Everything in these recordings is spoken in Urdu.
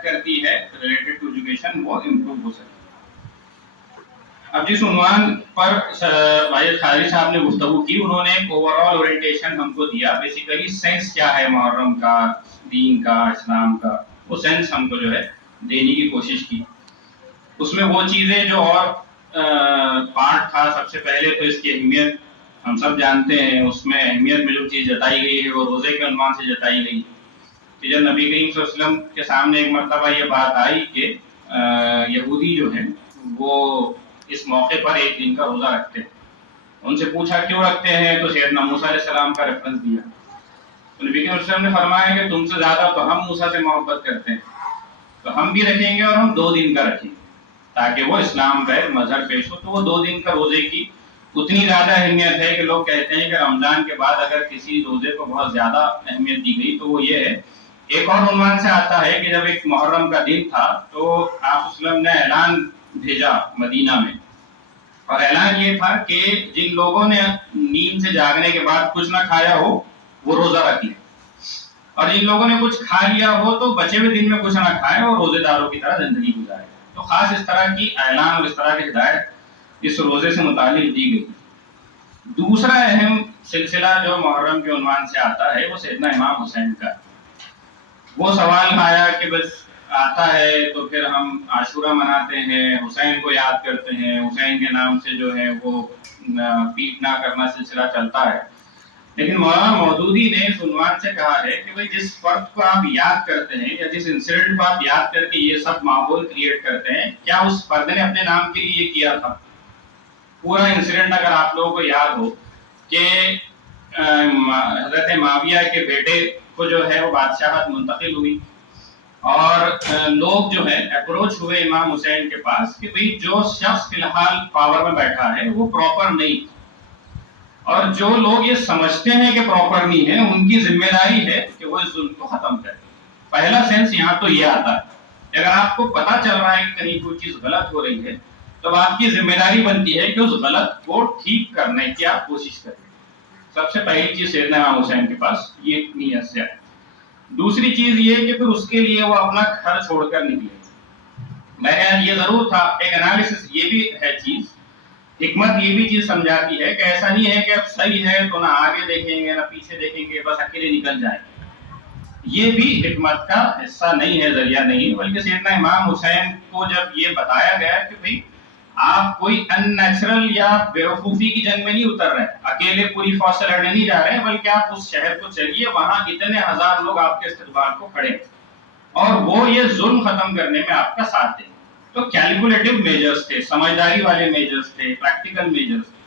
ہیلپ کرتی ہے ریلیٹڈ ٹو ایجوکیشن وہ امپروو ہو سکتی ہے. اب جس عنوان پر بھائی خاضری صاحب نے گفتگو کی انہوں نے ایک اوور آل اورینٹیشن ہم کو دیا, بیسیکلی سینس کیا ہے محرم کا, دین کا, اسلام کا, وہ سینس ہم کو جو ہے دینے کی کوشش کی. اس میں وہ چیزیں جو اور پارٹ تھا, سب سے پہلے تو اس کی اہمیت ہم سب جانتے ہیں. اس میں اہمیت میں جو چیز جتائی گئی ہے وہ روزے کے عنوان سے جتائی گئی کہ جب نبی کریم صلی اللہ علیہ وسلم کے سامنے ایک مرتبہ یہ بات آئی کہ یہودی جو ہیں وہ اس موقع پر ایک دن کا روزہ رکھتے ہیں. ان سے پوچھا کیوں رکھتے ہیں, تو سیدنا موسیٰ علیہ السلام کا ریفرنس دیا. تو نبی کریم صلی اللہ علیہ وسلم نے فرمایا کہ تم سے زیادہ تو ہم موسیٰ سے محبت کرتے ہیں, تو ہم بھی رکھیں گے اور ہم 2 دن کا رکھیں گے تاکہ وہ اسلام کا ایک مظہر پیش ہو. تو وہ 2 دن کا روزے کی اتنی زیادہ اہمیت ہے کہ لوگ کہتے ہیں کہ رمضان کے بعد اگر کسی روزے کو بہت زیادہ اہمیت دی گئی تو وہ یہ ہے. ایک اور عنوان سے آتا ہے کہ جب ایک محرم کا دن تھا تو آپ صلی اللہ علیہ وسلم نے اعلان بھیجا مدینہ میں, اور اعلان یہ تھا کہ جن لوگوں نے نیند سے جاگنے کے بعد کچھ نہ کھایا ہو وہ روزہ رکھ لیں, اور جن لوگوں نے کچھ کھا لیا ہو تو بچے ہوئے دن میں کچھ نہ کھائے اور روزے داروں کی طرح زندگی گزارے. تو خاص اس طرح کی اعلان اور اس طرح کی ہدایت اس روزے سے متعلق دی گئی. دوسرا اہم سلسلہ جو محرم کے عنوان سے آتا ہے وہ سیدنا امام حسین کا. وہ سوال آیا کہ بس آتا ہے تو پھر ہم عاشورہ مناتے ہیں, حسین کو یاد کرتے ہیں, حسین کے نام سے جو ہے وہ پیٹنا کرنا سلسلہ چلتا ہے. لیکن مولانا مودودی نے اس عنوان سے کہا ہے کہ بھئی جس فرد کو آپ یاد کرتے ہیں یا جس انسیڈنٹ کو آپ یاد کر کے یہ سب ماحول کریٹ کرتے ہیں, کیا اس فرد نے اپنے نام کے لیے یہ کیا تھا؟ پورا انسیڈنٹ اگر آپ لوگوں کو یاد ہو کہ حضرت معاویہ کے بیٹے کو جو ہے وہ بادشاہت منتقل ہوئی, اور لوگ جو ہے اپروچ ہوئے امام حسین کے پاس کہ بھئی جو شخص فی الحال پاور میں بیٹھا ہے وہ پراپر نہیں, اور جو لوگ یہ سمجھتے ہیں کہ پراپر نہیں ہے ان کی ذمہ داری ہے کہ وہ اس ظلم کو ختم کریں. پہلا سینس یہاں تو یہ آتا ہے کہ اگر آپ کو پتا چل رہا ہے کہ کہیں کوئی چیز غلط ہو رہی ہے تو آپ کی ذمہ داری بنتی ہے کہ اس غلط کو ٹھیک کرنے کی آپ کوشش کریں. سب سے پہلی چیز سیدنا امام حسین کے پاس یہ نیت سے ہے. دوسری چیز یہ کہ پھر اس کے لیے وہ اپنا گھر چھوڑ کر نکلے. بہرحال یہ ضرور تھا, ایک انالیسس یہ بھی ہے چیز, حکمت یہ بھی چیز سمجھاتی ہے کہ ایسا نہیں ہے کہ اب صحیح ہے تو نہ آگے دیکھیں گے نہ پیچھے دیکھیں گے, بس اکیلے نکل جائیں گے. یہ بھی حکمت کا حصہ نہیں ہے, ذریعہ نہیں, بلکہ سیدنا امام حسین کو جب یہ بتایا گیا کہ بھئی آپ کوئی ان نیچرل یا بیوقوفی کی جنگ میں نہیں اتر رہے, اکیلے پوری فوج سے لڑنے نہیں جا رہے ہیں, بلکہ آپ اس شہر کو چلیے, وہاں اتنے ہزار لوگ آپ کے استقبال کو کھڑے اور وہ یہ ظلم ختم کرنے میں آپ کا ساتھ دیں. تو کیلکولیٹو میجرز تھے, سمجھداری والے میجرز تھے, پریکٹیکل میجرز تھے.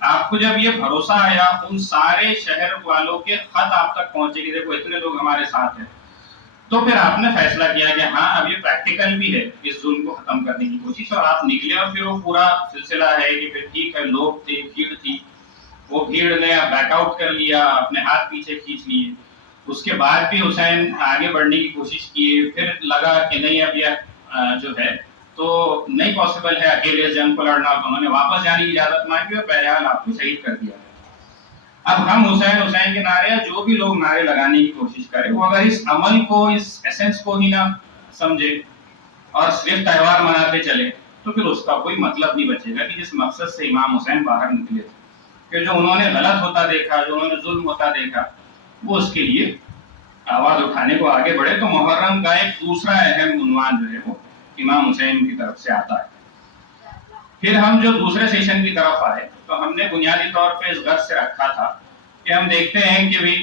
آپ کو جب یہ بھروسہ آیا, ان سارے شہر والوں کے خط آپ تک پہنچے کہ دیکھو اتنے لوگ ہمارے ساتھ ہیں, تو پھر آپ نے فیصلہ کیا کہ ہاں اب یہ پریکٹیکل بھی ہے اس ظلم کو ختم کرنے کی کوشش, اور آپ نکلے. اور پھر وہ پورا سلسلہ ہے کہ پھر ٹھیک ہے لوگ تھے, بھیڑ تھی, وہ بھیڑ نے بیک آؤٹ کر لیا, اپنے ہاتھ پیچھے کھینچ لیے. اس کے بعد بھی حسین آگے بڑھنے کی کوشش کیے, پھر لگا کہ نہیں اب یہ جو ہے تو نہیں پاسبل ہے اکیلے اس جنگ کو لڑنا, تو انہوں نے واپس جانے کی اجازت مانگی اور بہرحال آپ کو شہید کر دیا. اب ہم حسین حسین کے نعرے, جو بھی لوگ نعرے لگانے کی کوشش کریں, وہ اگر اس عمل کو, اس ایسنس کو ہی نہ سمجھے اور صرف تہوار مناتے چلے تو پھر اس کا کوئی مطلب نہیں بچے گا کہ جس مقصد سے امام حسین باہر نکلے تھے. کہ جو انہوں نے غلط ہوتا دیکھا, جو انہوں نے ظلم ہوتا دیکھا, وہ اس کے لیے آواز اٹھانے کو آگے بڑھے. تو محرم کا ایک دوسرا اہم عنوان جو ہے وہ امام حسین کی طرف سے آتا ہے. پھر ہم جو دوسرے سیشن کی طرف آئے تو ہم نے بنیادی طور پہ اس غرض سے رکھا تھا کہ ہم دیکھتے ہیں کہ بھی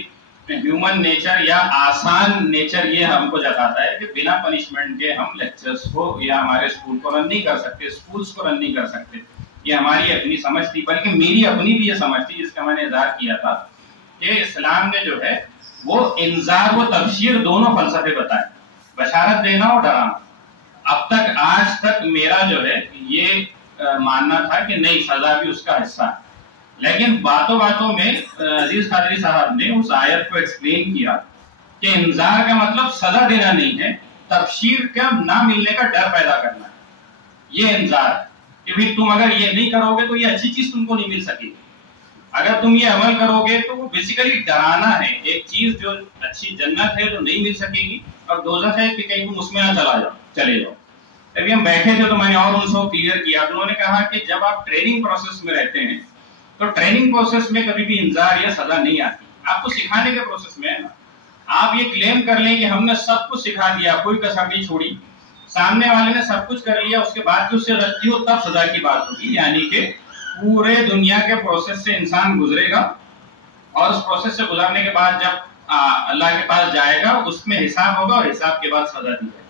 ہیومن نیچر یا آسان نیچر یہ ہم کو جتاتا ہے کہ بنا پنشمنٹ کے ہم لیکچرز کو یا ہمارے اسکول کو رن نہیں کر سکتے, اسکولز کو رن نہیں کر سکتے. یہ ہماری اپنی سمجھ تھی, بلکہ میری اپنی بھی یہ سمجھ تھی جس کا میں نے اظہار کیا تھا کہ اسلام نے جو ہے وہ انذار و تبشیر دونوں فلسفے بتائے, بشارت دینا اور ڈرانا. اب تک آج تک میرا جو ہے یہ ماننا تھا کہ نہیں, سزا بھی اس کا حصہ ہے. لیکن باتوں باتوں میں عزیز قادری صاحب نے اس آیت کو ایکسپلین کیا کہ انذار کا مطلب سزا دینا نہیں ہے, تبشیر کا نہ ملنے کا ڈر پیدا کرنا ہے. یہ انذار ہے کہ بھی تم اگر یہ نہیں کرو گے تو یہ اچھی چیز تم کو نہیں مل سکے گی, اگر تم یہ عمل کرو گے تو وہ بیسیکلی ڈرانا ہے. ایک چیز جو اچھی جنت ہے جو نہیں مل سکے گی, اور دوزخ ہے کہ کہیں تم اس میں نہ چلے جاؤ. ابھی ہم بیٹھے تھے تو میں نے اور ان کو کلیئر کیا تو انہوں نے کہا کہ جب آپ ٹریننگ پروسیس میں رہتے ہیں تو ٹریننگ پروسیس میں کبھی بھی انذار یا سزا نہیں آتی, آپ کو سکھانے کے پروسیس میں ہے نا. آپ یہ کلیم کر لیں کہ ہم نے سب کچھ سکھا دیا, کوئی کسر نہیں چھوڑی, سامنے والے نے سب کچھ کر لیا, اس کے بعد بھی اس سے غلطی ہو تب سزا کی بات ہوگی. یعنی کہ پورے دنیا کے پروسیس سے انسان گزرے گا اور اس پروسیس سے گزرنے کے بعد جب اللہ کے پاس جائے گا اس میں حساب ہوگا اور حساب کے بعد سزا دی جائے گی.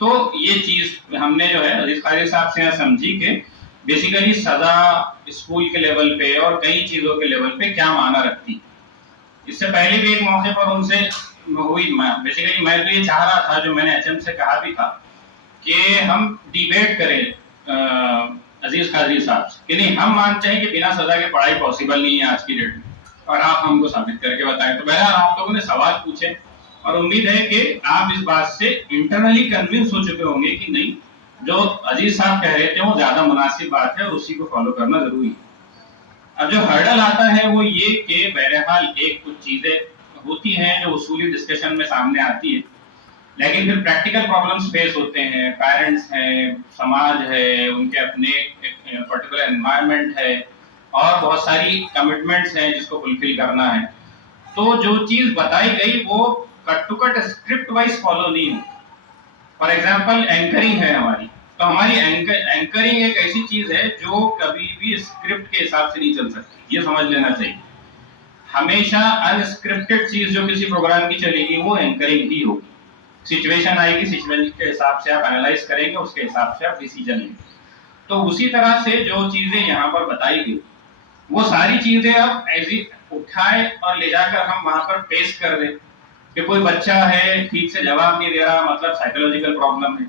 تو یہ چیز ہم نے جو ہے عزیز قاری صاحب سے سمجھی کہ بیسیکلی سزا اسکول کے لیول پہ اور کئی چیزوں کے لیول پہ کیا معنی رکھتی. اس سے پہلے بھی ایک موقع پر ان سے ہوئی, بیسیکلی میں تو یہ چاہ رہا تھا, جو میں نے ایچ ایم سے کہا بھی تھا کہ ہم ڈیبیٹ کریں عزیز قادری صاحب سے کہ نہیں ہم مانتے ہیں کہ بنا سزا کے پڑھائی پاسبل نہیں ہے آج کی ڈیٹ میں, اور آپ ہم کو ثابت کر کے بتائیں. تو بہرحال آپ لوگوں نے سوال پوچھے اور امید ہے کہ آپ اس بات سے انٹرنلی کنونس ہو چکے ہوں گے کہ نہیں جو عزیز صاحب کہہ رہے تھے وہ زیادہ مناسب بات ہے اور اسی کو فالو کرنا ضروری ہے. اب جو ہرڈل آتا ہے وہ یہ کہ بہرحال ایک کچھ چیزیں ہوتی ہیں جو اصولی ڈسکشن میں سامنے آتی ہے, لیکن پھر پریکٹیکل پرابلمز فیس ہوتے ہیں, پیرنٹس ہیں, سماج ہے, ان کے اپنے پرٹیکولر انوائرمنٹ ہے اور بہت ساری کمٹمنٹس ہیں جس کو فلفل کرنا ہے. تو جو چیز بتائی گئی وہ cut to cut script wise follow نہیں ہوتی. فار ایگزامپل اینکرنگ ہے ہماری, تو ہماری اینکرنگ ایک ایسی چیز ہے جو کبھی بھی اسکرپٹ کے حساب سے نہیں چل سکتی, یہ سمجھ لینا چاہیے. ہمیشہ ان اسکرپٹڈ چیز جو کسی پروگرام کی چلے گی وہ اینکرنگ ہی ہوگی. سچویشن آئے گی, سچویشن کے حساب سے آپ انالائز کریں گے, اس کے حساب سے آپ ڈیسیجن لیں گے. تو اسی طرح سے جو چیزیں یہاں پر بتائی گئی وہ ساری چیزیں اب ایسی اٹھائے اور لے جا کر ہم وہاں پر پیش کر دیں کہ کوئی بچہ ہے ٹھیک سے جواب نہیں دے رہا مطلب سائیکولوجیکل پرابلم ہے,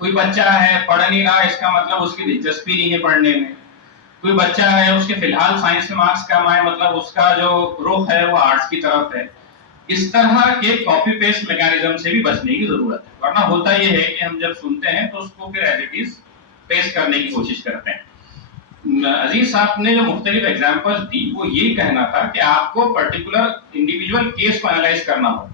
کوئی بچہ ہے پڑھ نہیں رہا اس کا مطلب اس کی دلچسپی نہیں ہے پڑھنے میں, کوئی بچہ ہے اس کے فی الحال سائنس میں مارکس کم آئے مطلب اس کا جو رخ ہے وہ آرٹس کی طرف ہے. اس طرح کے کاپی پیسٹ میکانزم سے بھی بچنے کی ضرورت ہے, ورنہ ہوتا یہ ہے کہ ہم جب سنتے ہیں تو اس کو پھر ایز اٹ از پیش کرنے کی کوشش کرتے ہیں. عزیز صاحب نے جو مختلف ایگزامپل دی وہ یہی کہنا تھا کہ آپ کو پرٹیکولر انڈیویجول کیس کو انالائز کرنا ہو.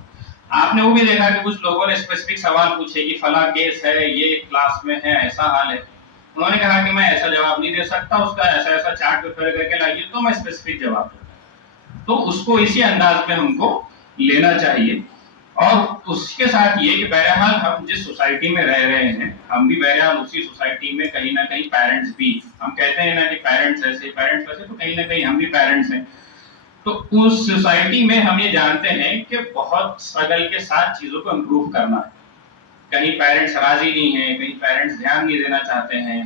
آپ نے وہ بھی دیکھا کہ کچھ لوگوں نے اسپیسیفک سوال پوچھے کہ فلاں کیس ہے, یہ کلاس میں ہے, ایسا حال ہے. انہوں نے کہا کہ میں ایسا جواب نہیں دے سکتا, اس کا ایسا ایسا چارٹ پریپئر کر کے لائیے تو میں اسپیسیفک جواب دوں. تو اس کو اسی انداز میں ہم کو لینا چاہیے. اور اس کے ساتھ یہ کہ بہرحال ہم جس سوسائٹی میں رہ رہے ہیں ہم بھی بہرحال اسی سوسائٹی میں کہیں نہ کہیں پیرنٹس بھی, ہم کہتے ہیں نا کہ پیرنٹس ایسے پیرنٹس ویسے, تو کہیں نہ کہیں ہم بھی پیرنٹس ہیں. تو اس سوسائٹی میں ہم یہ جانتے ہیں کہ بہت اسٹرگل کے ساتھ چیزوں کو امپروو کرنا ہے. کہیں پیرنٹس راضی نہیں ہیں, کہیں پیرنٹس دھیان نہیں دینا چاہتے ہیں,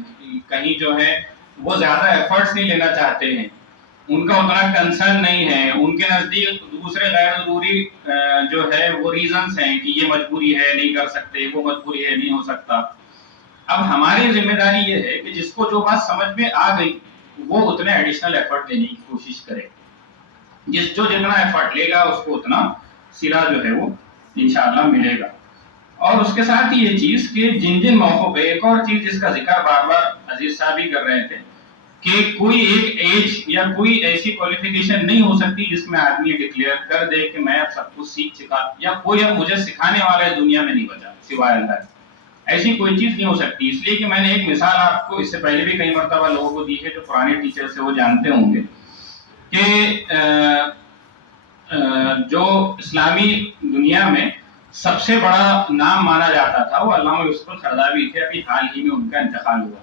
کہیں جو ہے وہ زیادہ ایفرٹس نہیں لینا چاہتے ہیں, ان کا اتنا کنسرن نہیں ہے, ان کے نزدیک دوسرے غیر ضروری جو ہے وہ ریزنز ہیں کہ یہ مجبوری ہے نہیں کر سکتے, وہ مجبوری ہے نہیں ہو سکتا. اب ہماری ذمہ داری یہ ہے کہ جس کو جو بات سمجھ میں آ گئی وہ اتنے ایڈیشنل ایفرٹ لینے کی کوشش کرے. جتنا ایفرٹ لے گا اس کو اتنا سلا جو ہے وہ انشاءاللہ ملے گا. اور اس کے ساتھ ہی یہ چیز کہ جن موقعوں پہ ایک اور چیز جس کا ذکر بار بار عزیز صاحب ہی کر رہے تھے کہ کوئی ایک ایج یا کوئی ایسی کوالیفیکیشن نہیں ہو سکتی جس میں آدمی ڈکلیئر کر دے کہ میں اب سب کچھ سیکھ چکا یا کوئی اب مجھے سکھانے والا دنیا میں نہیں بچا سوائے اللہ. ایسی کوئی چیز نہیں ہو سکتی. اس لیے کہ میں نے ایک مثال آپ کو اس سے پہلے بھی کئی مرتبہ لوگوں کو دی ہے جو پرانے ٹیچر سے وہ جانتے ہوں گے کہ جو اسلامی دنیا میں سب سے بڑا نام مانا جاتا تھا وہ علامہ یوسف القرضاوی تھے. ابھی حال ہی میں ان کا انتقال ہوا.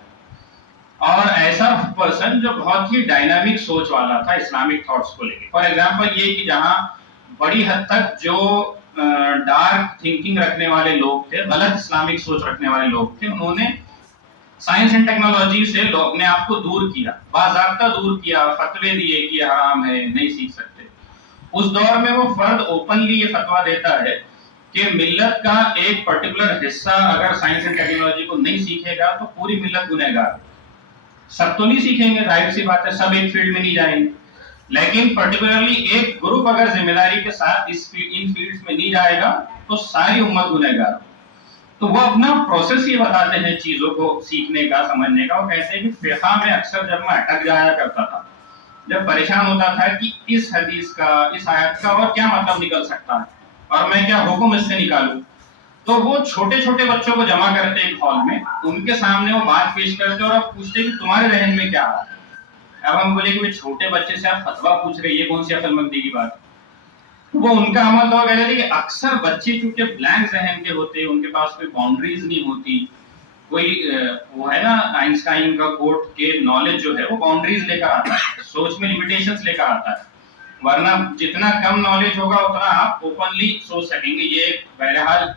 اور ایسا پرسن جو بہت ہی ڈائنامک سوچ والا تھا اسلامک تھاٹس کو لے کے. فار ایگزامپل یہ کہ جہاں بڑی حد تک جو ڈارک تھنکنگ رکھنے والے لوگ تھے, غلط اسلامک سوچ رکھنے والے لوگ تھے, انہوں نے سائنس اینڈ ٹیکنالوجی سے اپنے آپ کو دور کیا, باضابطہ دور کیا, فتوے دیے کہ حرام ہے نہیں سیکھ سکتے. اس دور میں وہ فرد اوپنلی یہ فتویٰ دیتا ہے کہ ملت کا ایک پرٹیکولر حصہ اگر سائنس اینڈ ٹیکنالوجی کو نہیں سیکھے گا تو پوری ملت گنہگار. سب تو نہیں سیکھیں گے, ظاہر سی بات ہے, سب ایک فیلڈ میں نہیں جائیں گے, لیکن پرٹیکولرلی ایک گروپ اگر ذمہ داری کے ساتھ ان فیلڈز میں نہیں جائے گا تو ساری امت گنہگار. تو وہ اپنا پروسیس یہ بتاتے ہیں چیزوں کو سیکھنے کا, سمجھنے کا. وہ کہتے ہیں کہ فقہ میں اکثر جب میں اٹک جایا کرتا تھا, جب پریشان ہوتا تھا کہ اس حدیث کا, اس آیت کا اور کیا مطلب نکل سکتا ہے, اور میں کیا حکم اس سے نکالوں. تو وہ چھوٹے چھوٹے بچوں کو جمع کرتے ایک ہال میں, ان کے سامنے وہ بات پیش کرتے اور اب پوچھتے کہ تمہارے ذہن میں کیا آ رہا ہے. اب ہم بولے کہ چھوٹے بچے سے آپ فتویٰ پوچھ رہے, یہ کون سی عقل مندی کی بات. وہ ان کا عمل تو کہتے تھے کہ اکثر بچے چونکہ بلینک ذہن کے ہوتے, ان کے پاس کوئی باؤنڈریز نہیں ہوتی, کوئی وہ ہے نا آئنسٹائن کا کوٹ کہ نالج جو ہے وہ باؤنڈریز لے کر آتا ہے, سوچ میں لمیٹیشنز لے کر آتا ہے, ورنہ جتنا کم نالج ہوگا اتنا آپ اوپنلی سوچ سکیں گے. یہ بہرحال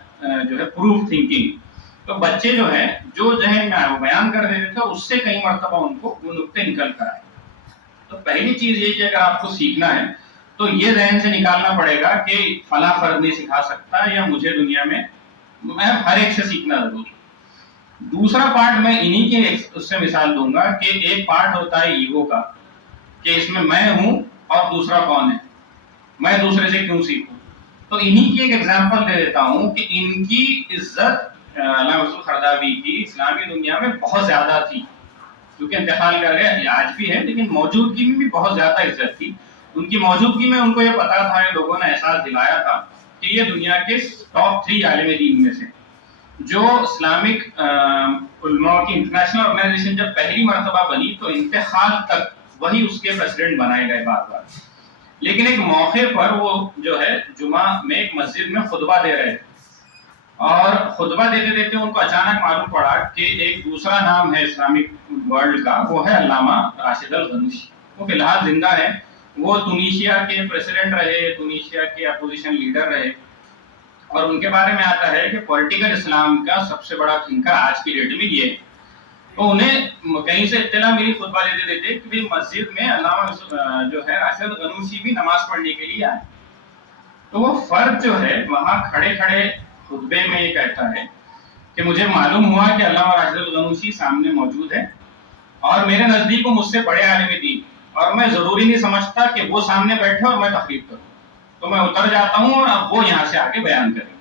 جو ہے پروف تھنکنگ. تو بچے جو ہے جو ذہن میں آئے وہ بیان کر دیتے تھے, اس سے کئی مرتبہ ان کو وہ نقطے نکل کر آئے. تو پہلی چیز یہ کہ اگر آپ کو سیکھنا ہے تو یہ ذہن سے نکالنا پڑے گا کہ فلاں فرد نہیں سکھا سکتا, یا مجھے دنیا میں ہر ایک سے سیکھنا ضروری. دوسرا پارٹ میں انہی کے اس سے مثال دوں گا کہ ایک پارٹ ہوتا ہے ایگو کا, کہ اس میں ہوں اور دوسرا کون ہے, میں دوسرے سے کیوں سیکھوں. تو انہی کی ایک ایگزامپل دے دیتا ہوں کہ ان کی عزت علامہ مسعود خردابی کی اسلامی دنیا میں بہت زیادہ تھی, کیونکہ انتقال کر گئے, آج بھی ہے لیکن موجودگی میں بھی بہت زیادہ عزت تھی. ان کی موجودگی میں ان کو یہ پتا تھا, لوگوں نے احساس دلایا تھا کہ یہ دنیا کے ٹاپ 3 عالم دین میں سے, جو اسلامک علماء کی انٹرنیشنل آرگنائزیشن جب پہلی مرتبہ بنی تو انتقال تک وہی اس کے پریزیڈنٹ بنائے گئے بار بار. لیکن ایک موقع پر وہ جو ہے جمعہ میں ایک مسجد میں خطبہ دے رہے تھے, اور خطبہ دیتے دیتے ان کو اچانک معلوم پڑا کہ ایک دوسرا نام ہے اسلامک ورلڈ کا, وہ ہے علامہ راشد الغنوشی. وہ فی الحال زندہ ہے, وہ تونیشیا کے پریزیڈنٹ رہے, تونیشیا کے اپوزیشن لیڈر رہے, اور ان کے بارے میں آتا ہے کہ پولیٹیکل اسلام کا سب سے بڑا تھنکر آج کی ڈیٹ میں یہ ہے. تو انہیں کہیں سے اطلاع ملی خطبہ دیتے دیتے کہ مسجد میں علامہ جو ہے راشد الغنوشی بھی نماز پڑھنے کے لیے آئے. تو وہ فرد جو ہے وہاں کھڑے کھڑے خطبے میں یہ کہتا ہے کہ مجھے معلوم ہوا کہ علامہ راشد الغنوشی سامنے موجود ہے, اور میرے نزدیک وہ مجھ سے بڑے عالم دین, اور میں ضروری نہیں سمجھتا کہ وہ سامنے بیٹھے اور میں تقریر کروں, تو میں اتر جاتا ہوں اور اب وہ یہاں سے آگے بیان کریں.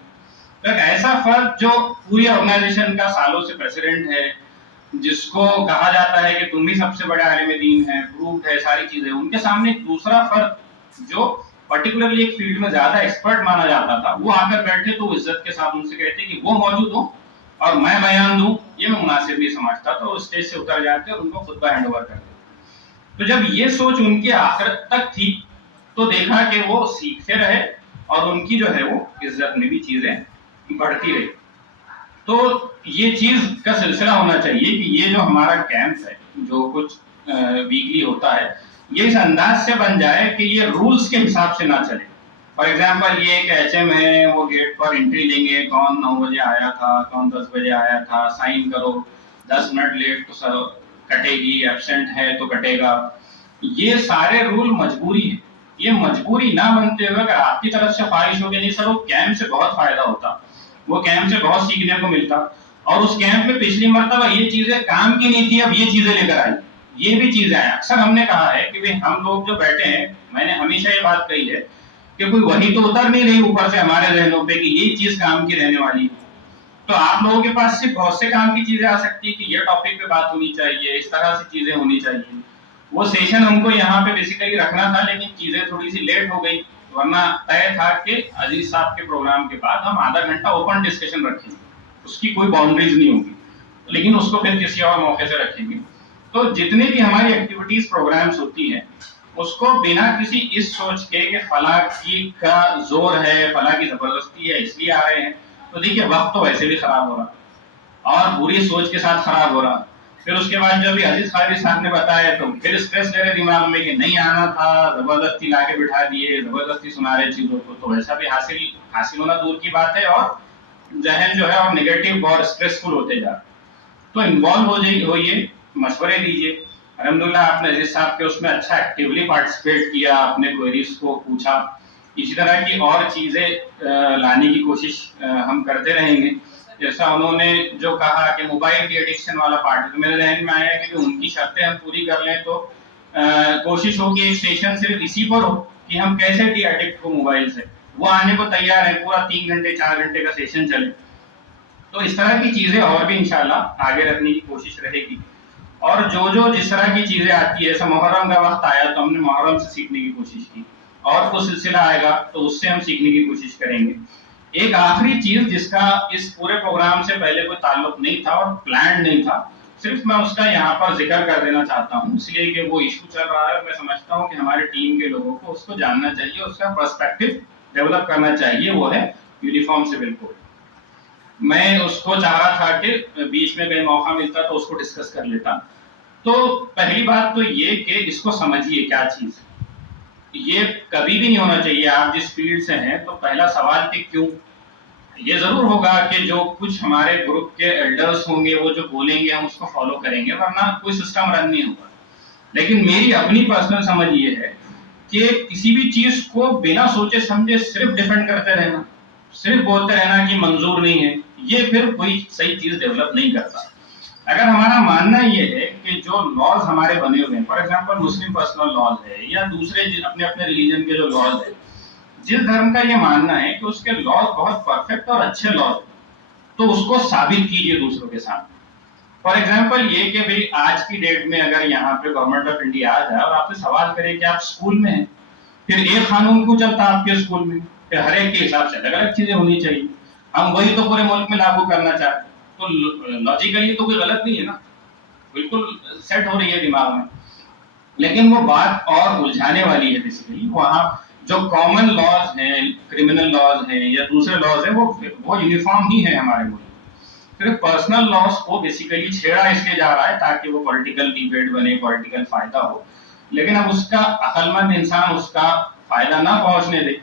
تو ایک ایسا فرد جو پوری آرگنائزیشن کا سالوں سے پریزیڈنٹ ہے, جس کو کہا جاتا ہے کہ تم ہی سب سے بڑے عالم دین ہیں, پروف ہے ساری چیزیں, ان کے سامنے ایک دوسرا فرد جو پرٹیکولرلی ایک فیلڈ میں زیادہ ایکسپرٹ مانا جاتا تھا, وہ آ کر بیٹھے تو عزت کے ساتھ ان سے کہتے کہ وہ موجود ہوں اور میں بیان دوں, یہ میں مناسب نہیں سمجھتا. تو اسٹیج سے اتر جاتے اور ان کو خطبہ ہینڈ اوور کرتے. تو جب یہ سوچ ان کی آخرت تک تھی تو دیکھا کہ وہ سیکھتے رہے, اور ان کی جو ہے وہ عزت میں بھی چیزیں بڑھتی رہی. تو یہ چیز کا سلسلہ ہونا چاہیے کہ یہ جو ہمارا کیمپ ہے, جو کچھ ویکلی ہوتا ہے, یہ اس انداز سے بن جائے کہ یہ رولز کے حساب سے نہ چلے. فار ایگزامپل یہ ایک ایچ ایم ہے, وہ گیٹ پر انٹری لیں گے, کون 9 بجے آیا تھا, کون 10 بجے آیا تھا, سائن کرو, 10 منٹ لیٹ تو کٹے گی, ایبسینٹ ہے تو کٹے گا. یہ سارے رول مجبوری ہے. یہ مجبوری نہ بنتے ہوئے اگر آپ کی طرف سے خواہش ہو کہ نہیں سر وہ کیمپ سے بہت فائدہ ہوتا, وہ کیمپ سے بہت سیکھنے کو ملتا, اور اس کیمپ میں پچھلی مرتبہ یہ چیزیں کام کی نہیں تھی, اب یہ چیزیں لے کر آئی, یہ بھی چیزیں آئیں. اکثر ہم نے کہا ہے کہ ہم لوگ جو بیٹھے ہیں, میں نے ہمیشہ یہ بات کہی ہے کہ کوئی وہی تو اتر نہیں رہی اوپر سے ہمارے ذہنوں پہ کہ یہ چیز کام کی رہنے والی ہے. تو آپ لوگوں کے پاس صرف بہت سے کام کی چیزیں آ سکتی کہ یہ ٹاپک پہ بات ہونی چاہیے, اس طرح سے چیزیں ہونی چاہیے. وہ سیشن ہم کو یہاں پہ بیسیکلی رکھنا تھا, لیکن چیزیں تھوڑی سی لیٹ ہو گئی, ورنہ طے تھا کہ عزیز صاحب کے پروگرام کے بعد ہم آدھا گھنٹہ اوپن ڈسکشن رکھیں گے, اس کی کوئی باؤنڈریز نہیں ہوگی, لیکن اس کو پھر کسی اور موقع سے رکھیں گے. تو جتنے بھی ہماری ایکٹیویٹیز پروگرامز ہوتی ہیں, اس کو بنا کسی اس سوچ کے کہ فلاں کی کا زور ہے, فلاں کی زبردستی ہے اس لیے آ رہے ہیں, تو دیکھیے وقت تو ویسے بھی خراب ہو رہا اور بری سوچ کے ساتھ خراب ہو رہا. پھر اس کے بعد جب عزیز خالد صاحب نے بتایا تو پھر اسٹریس لے رہے دماغ میں کہ نہیں آنا تھا, زبردستی لا کے بٹھا دیے, زبردستی سنا رہے چیزوں کو, تو ایسا بھی حاصل ہونا دور کی بات ہے, اور ذہن جو ہے اور نیگیٹو اور اسٹریسفل ہوتے جا. تو انوالو ہوئیے, مشورے دیجیے. الحمدللہ آپ نے عزیز صاحب کے اس میں اچھا ایکٹیولی پارٹیسپیٹ کیا, اپنے کوئریز کو پوچھا. اسی طرح کی اور چیزیں لانے کی کوشش ہم کرتے رہیں گے. جیسا انہوں نے جو کہا کہ موبائل کی ایڈکشن والا پارٹ, تو میرے ذہن میں آیا کہ ان کی شرطیں ہم پوری کر لیں تو کوشش ہوگی ایک سیشن صرف اسی پر ہو کہ ہم کیسے ڈی ایڈکٹ ہو موبائل سے. وہ آنے کو تیار ہے, پورا 3 گھنٹے 4 گھنٹے کا سیشن چلے. تو اس طرح کی چیزیں اور بھی انشاءاللہ آگے رکھنے کی کوشش رہے گی. اور جو جس طرح کی چیزیں آتی ہے, جیسے محرم کا وقت آیا تو ہم نے محرم سے سیکھنے کی کوشش کی, اور کوئی سلسلہ آئے گا تو اس سے ہم سیکھنے کی کوشش کریں گے. ایک آخری چیز جس کا اس پورے پروگرام سے پہلے کوئی تعلق نہیں تھا اور پلان نہیں تھا, صرف میں اس کا یہاں پر ذکر کر دینا چاہتا ہوں اس لیے کہ وہ ایشو چل رہا ہے, میں سمجھتا ہوں کہ ہماری ٹیم کے لوگوں کو اس کو جاننا چاہیے, اس کا پرسپیکٹو ڈیولپ کرنا چاہیے, وہ ہے یونیفارم سول کوڈ. میں اس کو چاہ رہا تھا کہ بیچ میں کہیں موقع ملتا تو اس کو ڈسکس کر لیتا. تو پہلی بات تو یہ کہ اس کو سمجھیے کیا چیز ہے. یہ کبھی بھی نہیں ہونا چاہیے آپ جس فیلڈ سے ہیں تو پہلا سوال کہ کیوں. یہ ضرور ہوگا کہ جو کچھ ہمارے گروپ کے ایلڈرز ہوں گے وہ جو بولیں گے ہم اس کو فالو کریں گے, ورنہ کوئی سسٹم رن نہیں ہوگا. لیکن میری اپنی پرسنل سمجھ یہ ہے کہ کسی بھی چیز کو بنا سوچے سمجھے صرف ڈیفینڈ کرتے رہنا, صرف بولتے رہنا کہ منظور نہیں ہے, یہ پھر کوئی صحیح چیز ڈیولپ نہیں کرتا. اگر ہمارا ماننا یہ ہے کہ جو لاز ہمارے بنے ہوئے ہیں, for example Muslim personal laws ہے یا دوسرے اپنے اپنے ریلیجن کے جو لاز ہے, جس دھرم کا یہ ماننا ہے کہ اس کے لاز بہت پرفیکٹ اور اچھے لاز ہیں, تو اس کو ثابت کیجیے دوسروں کے سامنے. فار ایگزامپل یہ کہ بھئی آج کی ڈیٹ میں اگر یہاں پہ گورنمنٹ آف انڈیا آ جائے اور آپ سے سوال کرے کہ آپ اسکول میں ہیں, پھر ایک قانون کیوں چلتا آپ کے اسکول میں, پھر ہر ایک کے حساب سے الگ الگ چیزیں ہونی چاہیے. ہم وہی تو پورے ملک میں لاگو کرنا چاہتے ہیں, تو لاجیکلی تو کوئی غلط نہیں ہے نا, بالکل سیٹ ہو رہی ہے دماغ میں. لیکن وہ بات اور الجھانے والی ہے بیسیکلی, وہاں جو کامن لاز ہیں, کرمنل لاز ہیں یا دوسرے لاز ہیں, وہ یونیفارم ہی ہے ہمارے ملک. پھر پرسنل لاس کو بیسیکلی چھیڑا اس لیے جا رہا ہے تاکہ وہ پولیٹیکل ڈیبیٹ بنے, پولیٹیکل فائدہ ہو, لیکن اب اس کا عقل مند انسان اس کا فائدہ نہ پہنچنے دے.